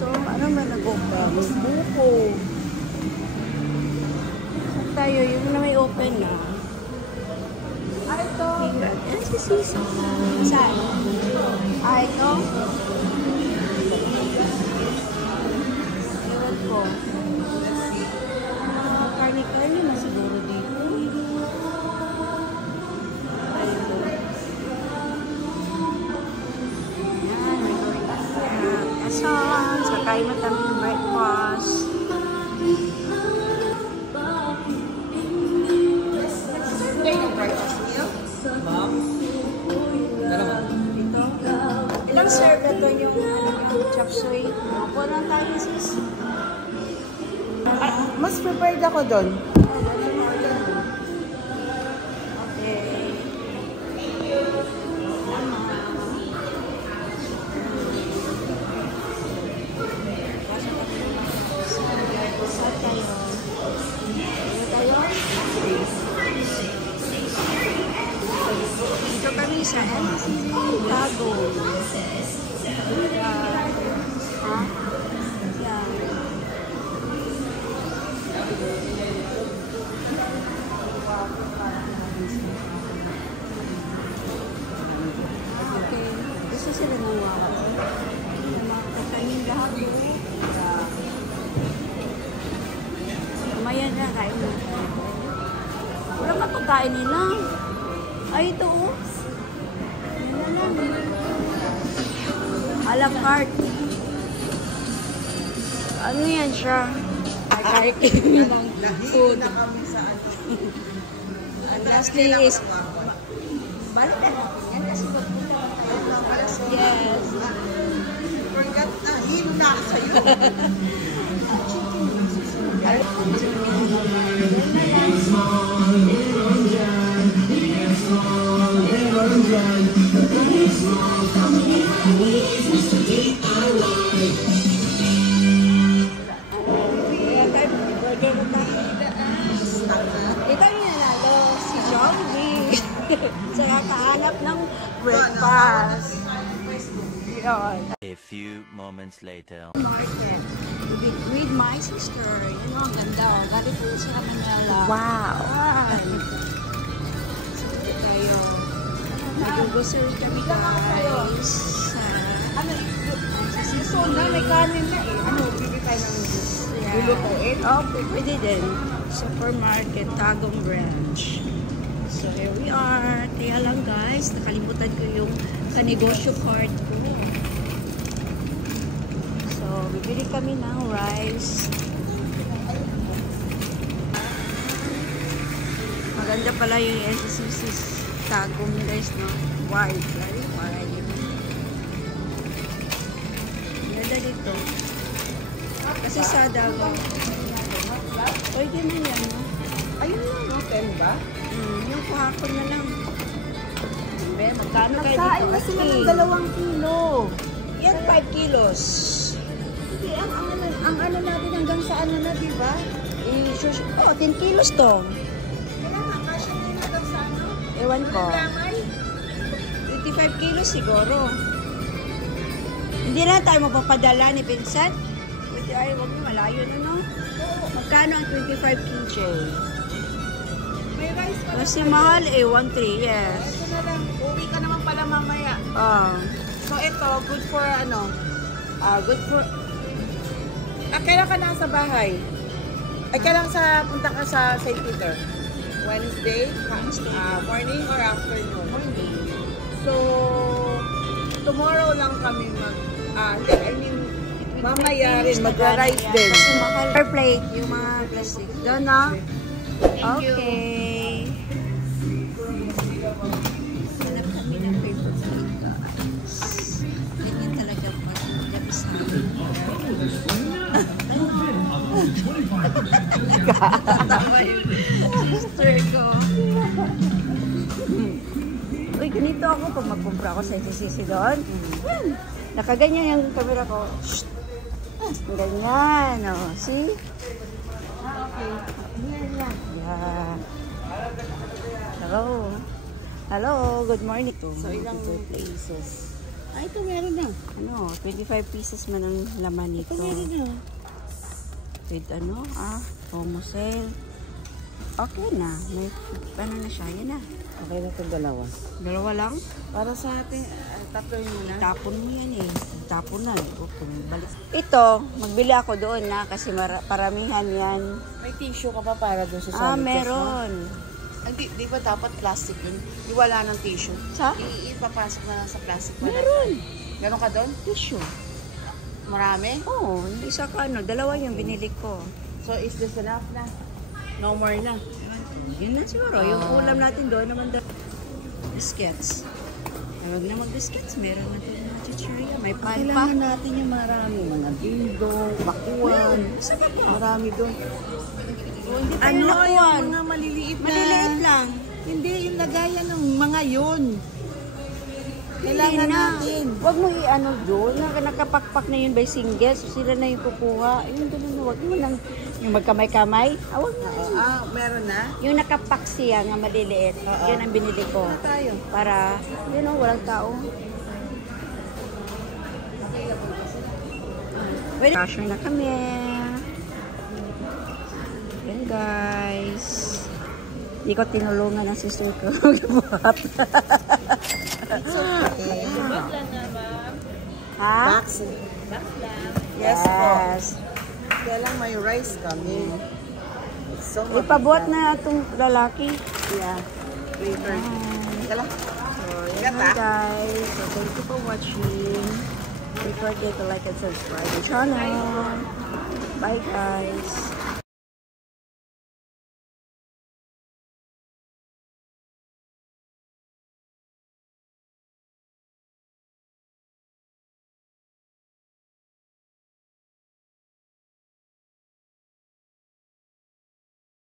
So, ano ba nag-open? Buko. Tayo, yung na may open na. Ito. Yan si Sisi. Saan? Ito. Ewan ko. Karni-karni na siguro dito. Kain na kami ng breakfast. Kain ng breakfast niyo? Ma'am? Dito. Ilang serve na to yung chop suey? Opo lang tayo sis. Mas prepared ako doon. Dito kami sa Tago. Okay. Gusto sila ng wawak. Kakanin lahat. Kumayan na, kain na. Wala ka pagkain nila. Ay, ito oh. Yan na lang. A la carte. Ano yan siya? A la carte. Food. And lastly is... Balik na natin yan kasi magpunta tayo. Yes. Forgot na. Hino na ako sa'yo. Ito yung nanalo, si Jollibee. Sa nakahanap ng breakfast. Yun. A few moments later. Market. With my sister. Yun ang ganda. Galing po sa Manila. Wow. Kayo. Nag-grocery kami guys. Ano, so na, may kanin na eh. Ano, bibig tayo ng lulutuin? Oh, pwede din. Supermarket, Tagum branch. So, here we are. Kaya lang guys, nakalimutan ko yung kanegosyo card ko. So, bibili kami ng rice. Maganda pala yung SCC Tagum guys, no? White, very white. Ganda dito. Kasi sa Davao. Pwede na yan, no? Ayun lang, no? 10 ba? Yung kahapon na lang. Be, magkano kayo dito? Nagsain na sila ng 2 kilo. Yan, 5 kilos. Hindi, ang ano natin hanggang sa ano na, di ba? Oh, 10 kilos to. Kailangan, kasya na yung hanggang sa ano? Ewan ko. Lamay? 25 kilos siguro. Hindi na tayo mapapadala ni Vincent. Pwede, ay, wag mo, malayo na, no? Magkano ang 25 kg? May rice pa. Kasi mahal eh, 1.3, yes. Ito na lang. Uwi ka naman pala mamaya. So, ito, good for ano? Good for... kailan ka nasa bahay? Ay, kailan punta ka sa St. Peter? Wednesday? Morning or afternoon? Morning. So, tomorrow lang kami mamaya rin, magra-rice din. Kasi mahal. Per plate, yung mga plastic. Doon, no? Okay. Hanap kami ng paper plate, guys. Ganyan talaga pag-gabi sa amin. ka. Tama yung sister ko. Uy, ganito ako pag magkumpra ako sa SCC doon. Yan. Nakaganyan yung camera ko. Shh. Ganyan. Oh. See? Okay. Yeah. Hello. Hello. Good morning. So, ilang pesos? Ay, ito meron na. Ano, 25 pieces man ang laman nito. Ito meron na. With promo sale. Okay na. May, ano na siya? Yan na. Okay na ito dalawa. Dalawa lang? Para sa ating, tatloy mo na. Tapon mo yan eh. Tapon na. Balik. Ito, magbili ako doon na kasi paramihan yan. May tissue ka pa para doon sa sanitas mo? Meron. Hindi, di ba dapat plastic yun? Di wala ng tissue. Sa? Ipapasok na sa plastic. Meron. Meron ka doon? Tissue. Marami? Oo, isa ka dalawa yung binili ko. So, is this enough na? No more na? Yun na siguro. Yung ulam natin doon naman biscuits. Huwag na mag-biscuits. Meron na ito mga chichirya. May pan pa. Kailangan natin yung marami. Mga dindong, bakuan. Isa ka pa. Marami doon. So, hindi tayo Ano nakuha yan? mga maliliit na. Maliliit lang. Hindi, yung lagayan ng mga yun. Kailangan Hindi na. natin. Huwag mo i-ano doon. Nakapakpak na yun by singles. Sila na yung kukuha. Yung ganun na. Huwag mo nang yung magkamay-kamay. Huwag na. Meron na? Yung nakapak siya nga maliliit. Yun ang binili ko. Ano tayo? Para, walang tao. Well, cashier na kami. Yan guys. Hindi ko tinulungan ng sister ko. Magbuhat. It's okay. Ha? Box. Yes, po. Yes. Kaya lang may rice kami. It's so much. Ipabuhat na itong lalaki. Yeah. Later. Teka lang. So, yan na guys. So, thank you for watching. Don't forget to like and subscribe the channel. Bye guys.